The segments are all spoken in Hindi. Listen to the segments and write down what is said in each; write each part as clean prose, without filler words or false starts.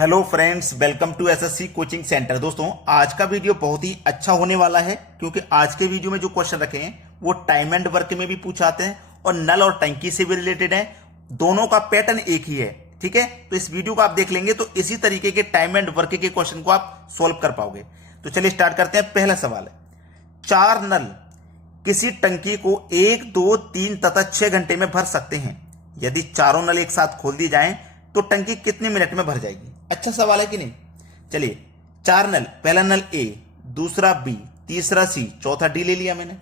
Hello friends, welcome to SSC coaching centre. दोस्तों, आज का वीडियो बहुत ही अच्छा होने वाला है क्योंकि आज के वीडियो में जो क्वेश्चन रखे हैं वो टाइम एंड वर्क में भी पूछाते हैं और नल और टंकी से भी रिलेटेड है। दोनों का पैटर्न एक ही है, ठीक है। तो इस वीडियो को आप देख लेंगे तो इसी तरीके के टाइम एंड वर्क के क्वेश्चन को आप सोल्व कर पाओगे। तो चलिए स्टार्ट करते हैं। पहला सवाल है, 4 नल किसी टंकी को 1, 2, 3 तथा 6 घंटे में भर सकते हैं। यदि चारों नल एक साथ खोल दिए जाएं तो टंकी कितने मिनट में भर जाएगी। अच्छा सवाल है कि नहीं। चलिए, 4 नल, पहला नल ए, दूसरा बी, तीसरा सी, चौथा डी ले लिया मैंने।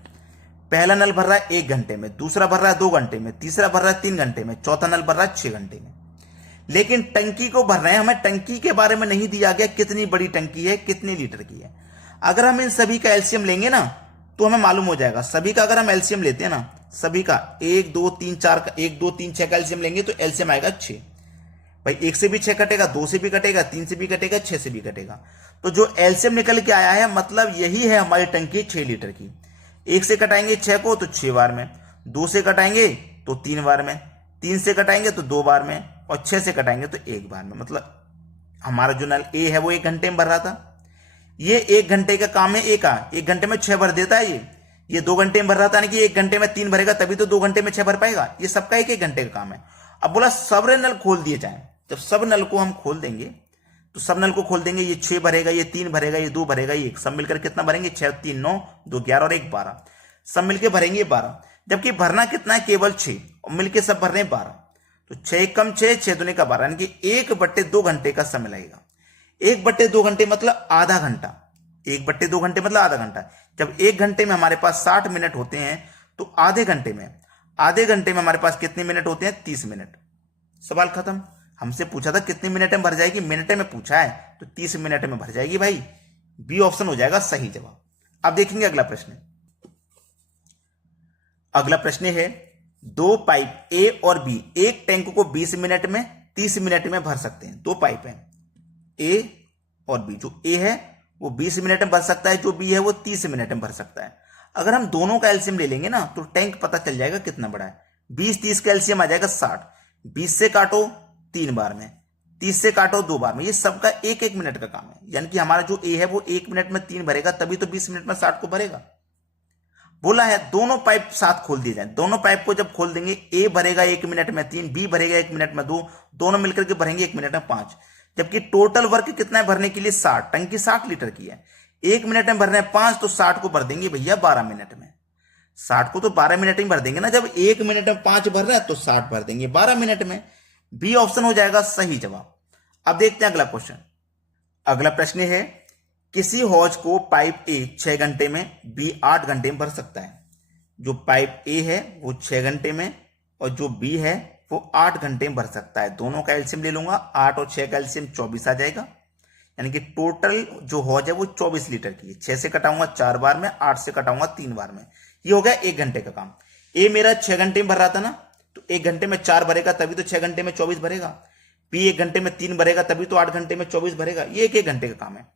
पहला नल भर रहा है 1 घंटे में, दूसरा भर रहा है 2 घंटे में, तीसरा भर रहा है 3 घंटे में, चौथा नल भर रहा है 6 घंटे में। लेकिन टंकी को भर रहे हैं, हमें टंकी के बारे में नहीं दिया गया कितनी बड़ी टंकी है, कितने लीटर की है। अगर हम इन सभी का एलसीएम लेंगे ना तो हमें मालूम हो जाएगा। सभी का अगर हम एलसीएम लेते हैं ना, सभी का 1, 2, 3, 4 का 1, 2, 3, 6 का एलसीएम लेंगे तो एलसीएम आएगा 6। भाई 1 से भी 6 कटेगा, 2 से भी कटेगा, 3 से भी कटेगा, 6 से भी कटेगा। तो जो एलसीएम निकल के आया है मतलब यही है हमारी टंकी 6 लीटर की। 1 से कटाएंगे 6 को तो 6 बार में, 2 से कटाएंगे तो 3 बार में, 3 से कटाएंगे तो 2 बार में और 6 से कटाएंगे तो 1 बार में। मतलब हमारा जो नल ए है वो 1 घंटे में भर रहा था। ये 1 घंटे का काम है। 1 घंटे में 6 भर देता है। ये 2 घंटे में भर रहा था, यानी कि 1 घंटे में 3 भरेगा तभी तो 2 घंटे में 6 भर पाएगा। ये सबका 1 घंटे का काम है। अब बोला सब नल खोल दिए जाएं। जब सब नल को हम खोल देंगे तो सब नल को खोल देंगे, ये 6 भरेगा, ये 3 भरेगा, ये 2 भरेगा, ये 1, सब मिलकर कितना भरेंगे 6, 3, 9, 2, 11 और 1, 12। सब मिलकर भरेंगे 12। जबकि भरना कितना है, केवल 6 और मिलकर सब भर रहे हैं 12। तो 6 कम 6, 6 दूनी का 12, यानी कि 1/2 घंटे का समय लगेगा। 1/2 घंटे मतलब आधा घंटा। 1/2 घंटे मतलब आधा घंटा। जब 1 घंटे में हमारे पास 60 मिनट होते हैं तो आधे घंटे में हमारे पास कितने मिनट होते हैं, 30 मिनट। सवाल खत्म। हमसे पूछा था कितने मिनट में भर जाएगी, मिनट में पूछा है तो 30 मिनट में भर जाएगी। भाई बी ऑप्शन हो जाएगा सही जवाब। अब देखेंगे अगला प्रश्न। अगला प्रश्न है, 2 पाइप ए और बी एक टैंक को 20 मिनट में 30 मिनट में भर सकते हैं। 2 पाइप हैं ए और बी। जो ए है वो 20 मिनट में भर सकता है, जो बी है वो 30 मिनट में भर सकता है। अगर हम दोनों का एलसीएम ले लेंगे ना तो टैंक पता चल जाएगा कितना बड़ा है। 20, 30 का एलसीएम आ जाएगा 60। 20 से काटो 3 बार में, 30 से काटो 2 बार में। ये सबका 1-1 मिनट का काम है। यानी कि हमारा जो ए है वो 1 मिनट में 3 भरेगा तभी तो 20 मिनट में 60 को भरेगा। बोला है दोनों पाइप साथ खोल दिए जाए। दोनों पाइप को जब खोल देंगे, ए भरेगा 1 मिनट में 3, बी भरेगा 1 मिनट में 2, दोनों मिलकर के भरेंगे 1 मिनट में 5। जबकि टोटल वर्क कितना है भरने के लिए, 60। टंकी 60 लीटर की है, 1 मिनट में भरने 5 तो 60 को भर देंगे भैया 12 मिनट में। 60 को तो 12 मिनट में भर देंगे ना। जब 1 मिनट में 5 भर रहा है तो 60 भर देंगे 12 मिनट में। बी ऑप्शन हो जाएगा सही जवाब। अब देखते हैं अगला क्वेश्चन। अगला प्रश्न है, किसी हौज को पाइप ए 6 घंटे में, बी 8 घंटे में भर सकता है। जो पाइप ए है वो 6 घंटे में और जो बी है वो 8 घंटे में भर सकता है। दोनों का एलसीएम ले लूंगा, 8 और 6 का एलसीएम 24 आ जाएगा। यानी कि टोटल जो हौज है वो 24 लीटर की है। 6 से कटाऊंगा 4 बार में, 8 से कटाऊंगा 3 बार में। ये हो गया 1 घंटे का काम। ए मेरा 6 घंटे में भर रहा था ना, तो 1 घंटे में 4 भरेगा तभी तो 6 घंटे में 24 भरेगा। बी 1 घंटे में 3 भरेगा तभी तो 8 घंटे में 24 भरेगा। ये 1 घंटे का काम है।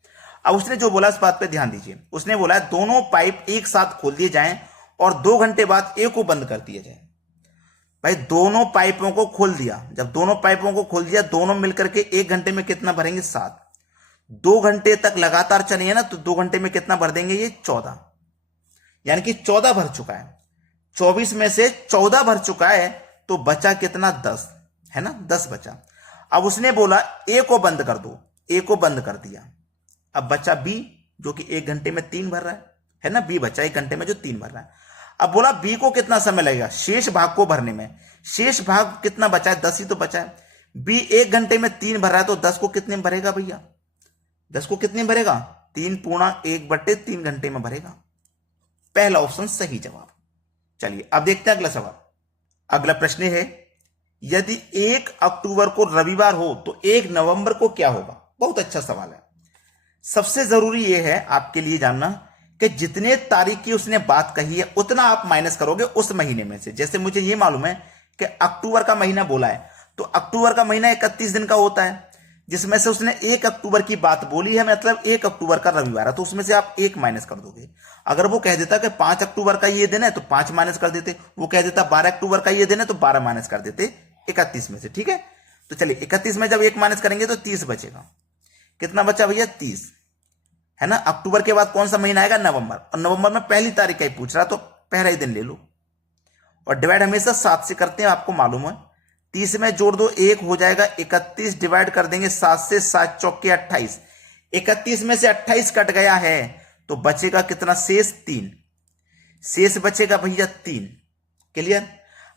अब उसने जो बोला इस बात पे ध्यान दीजिए। उसने बोला दोनों पाइप एक साथ खोल दिए जाएं और 2 घंटे बाद ए को बंद कर दिया जाए। भाई दोनों पाइपों को खोल दिया। जब दोनों पाइपों को खोल दिया, दोनों मिलकर के 1 घंटे में कितना भरेंगे, 7। 2 घंटे तक लगातार चलिए ना तो 2 घंटे में कितना भर देंगे, ये 14। यानी कि 14 भर चुका है। 24 में से 14 भर चुका है तो बचा कितना, 10 है ना, 10 बचा। अब उसने बोला ए को बंद कर दो, ए को बंद कर दिया। अब बचा बी जो कि 1 घंटे में 3 भर रहा है ना। बी बचा 1 घंटे में जो 3 भर रहा है। अब बोला बी को कितना समय लगेगा शेष भाग को भरने में। शेष भाग कितना बचा है, 10 ही तो बचा है। बी 1 घंटे में 3 भर रहा है तो 10 को कितने में भरेगा भैया, 10 को कितने में भरेगा, 3/1/3 घंटे में भरेगा। पहला ऑप्शन सही जवाब। चलिए अब देखते हैं अगला सवाल। अगला प्रश्न है, यदि 1 अक्टूबर को रविवार हो तो 1 नवंबर को क्या होगा। बहुत अच्छा सवाल है। सबसे जरूरी यह है आपके लिए जानना कि जितने तारीख की उसने बात कही है उतना आप माइनस करोगे उस महीने में से। जैसे मुझे यह मालूम है कि अक्टूबर का महीना बोला है तो अक्टूबर का महीना 31 दिन का होता है, जिसमें से उसने 1 अक्टूबर की बात बोली है, मतलब 1 अक्टूबर का रविवार है, तो उसमें से आप 1 माइनस कर दोगे। अगर वो कह देता कि 5 अक्टूबर का ये दिन है तो 5 माइनस कर देते। वो कह देता 12 अक्टूबर का ये दिन है तो 12 माइनस कर देते 31 में से, ठीक है। तो चलिए 31 में जब 1 माइनस करेंगे तो 30 बचेगा। कितना बचा भैया? 30, है ना। अक्टूबर के बाद कौन सा महीना आएगा? नवंबर। और नवंबर में पहली तारीख का ही पूछ रहा, तो पहला ही दिन ले लो। और डिवाइड हमेशा 7 से करते हैं, आपको मालूम है। 30 में जोड़ दो, 1 हो जाएगा। 31 डिवाइड कर देंगे 7 से, 7 चौके 28। 31 में से 28 कट गया है तो बचेगा कितना? शेष 3। शेष बचेगा भैया 3। क्लियर।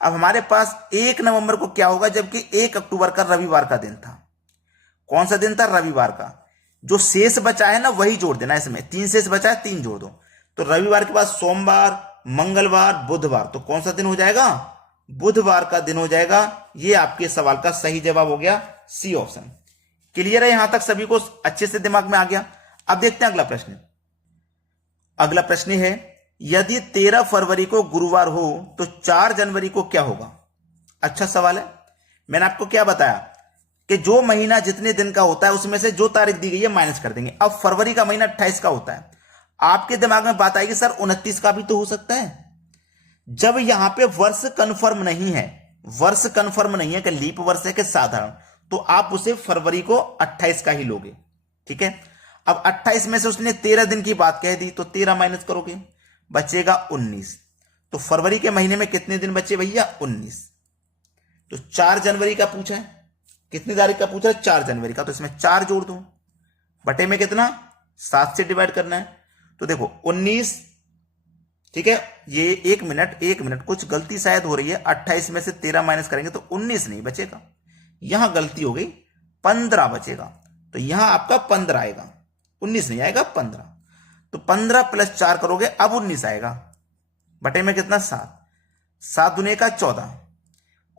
अब हमारे पास 1 नवंबर को क्या होगा? जबकि 1 अक्टूबर का रविवार का दिन था। कौन सा दिन था? रविवार का। जो शेष बचा है ना वही जोड़ देना इसमें। 3 शेष बचा है, 3 जोड़ दो। तो रविवार के बाद सोमवार, मंगलवार, बुधवार, तो कौन सा दिन हो जाएगा? बुधवार का दिन हो जाएगा। ये आपके सवाल का सही जवाब हो गया, सी ऑप्शन। क्लियर है? यहां तक सभी को अच्छे से दिमाग में आ गया। अब देखते हैं अगला प्रश्न। अगला प्रश्न है, यदि 13 फरवरी को गुरुवार हो तो 4 जनवरी को क्या होगा? अच्छा सवाल है। मैंने आपको क्या बताया कि जो महीना जितने दिन का होता है उसमें से जो तारीख दी गई है माइनस कर देंगे। अब फरवरी का महीना 28 का होता है। आपके दिमाग में बात आएगी, सर 29 का भी तो हो सकता है। जब यहां पे वर्ष कंफर्म नहीं है, वर्ष कंफर्म नहीं है कि लीप वर्ष है कि साधारण, तो आप उसे फरवरी को 28 का ही लोगे। ठीक है। अब 28 में से उसने 13 दिन की बात कह दी, तो 13 माइनस करोगे, बचेगा 19। तो फरवरी के महीने में कितने दिन बचे भैया? 19। तो 4 जनवरी का पूछा है। कितनी तारीख का पूछा है? 4 जनवरी का। तो इसमें 4 जोड़ दो, बटे में कितना? 7 से डिवाइड करना है। तो देखो 19, ठीक है। ये 1 मिनट कुछ गलती शायद हो रही है। 28 में से 13 माइनस करेंगे तो 19 नहीं बचेगा, यहां गलती हो गई, 15 बचेगा। तो यहां आपका 15 आएगा, 19 नहीं आएगा, 15। तो 15 प्लस 4 करोगे, अब 19 आएगा, बटे में कितना? 7। 7 दूने का 14।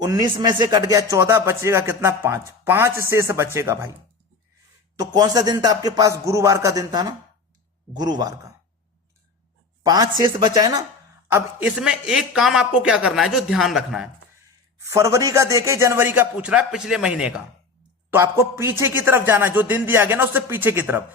19 में से कट गया 14, बचेगा कितना? 5। 5 शेष बचेगा भाई। तो कौन सा दिन था आपके पास? गुरुवार का दिन था ना, गुरुवार का। 5 शेष बचा है ना। अब इसमें एक काम आपको क्या करना है, जो ध्यान रखना है, फरवरी का देके जनवरी का पूछ रहा है, पिछले महीने का, तो आपको पीछे की तरफ जाना है। जो दिन दिया गया ना उससे पीछे की तरफ।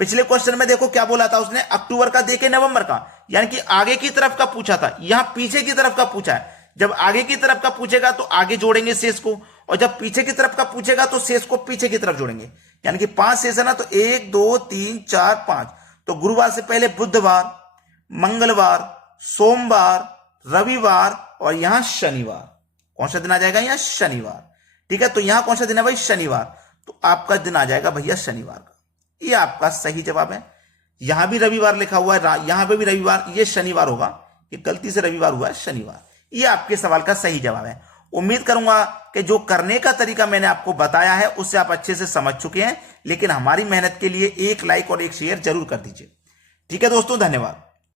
पिछले क्वेश्चन में देखो क्या बोला था उसने, अक्टूबर का देके नवंबर का, यानी कि आगे की तरफ का पूछा था। यहां पीछे की तरफ का पूछा है। जब आगे की तरफ का पूछेगा तो आगे जोड़ेंगे शेष को, और जब पीछे की तरफ का पूछेगा तो शेष को पीछे की तरफ जोड़ेंगे। यानी कि 5 शेष है ना, तो 1 2 3 4 5। तो गुरुवार से पहले बुधवार, मंगलवार, सोमवार, रविवार और यहां शनिवार। कौन सा दिन आ जाएगा? यहां शनिवार। ठीक है। तो यहां कौन सा दिन है भाई? शनिवार। तो आपका दिन आ जाएगा भैया शनिवार का। ये आपका सही जवाब है। यहां भी रविवार लिखा हुआ है, यहां पे भी रविवार, ये शनिवार होगा, ये गलती से रविवार हुआ है, शनिवार। ये आपके सवाल का सही जवाब है। उम्मीद करूंगा कि जो करने का तरीका मैंने आपको बताया है उससे आप अच्छे से समझ चुके हैं। लेकिन हमारी मेहनत के लिए एक लाइक और एक शेयर जरूर कर दीजिए। ठीक है दोस्तों, धन्यवाद।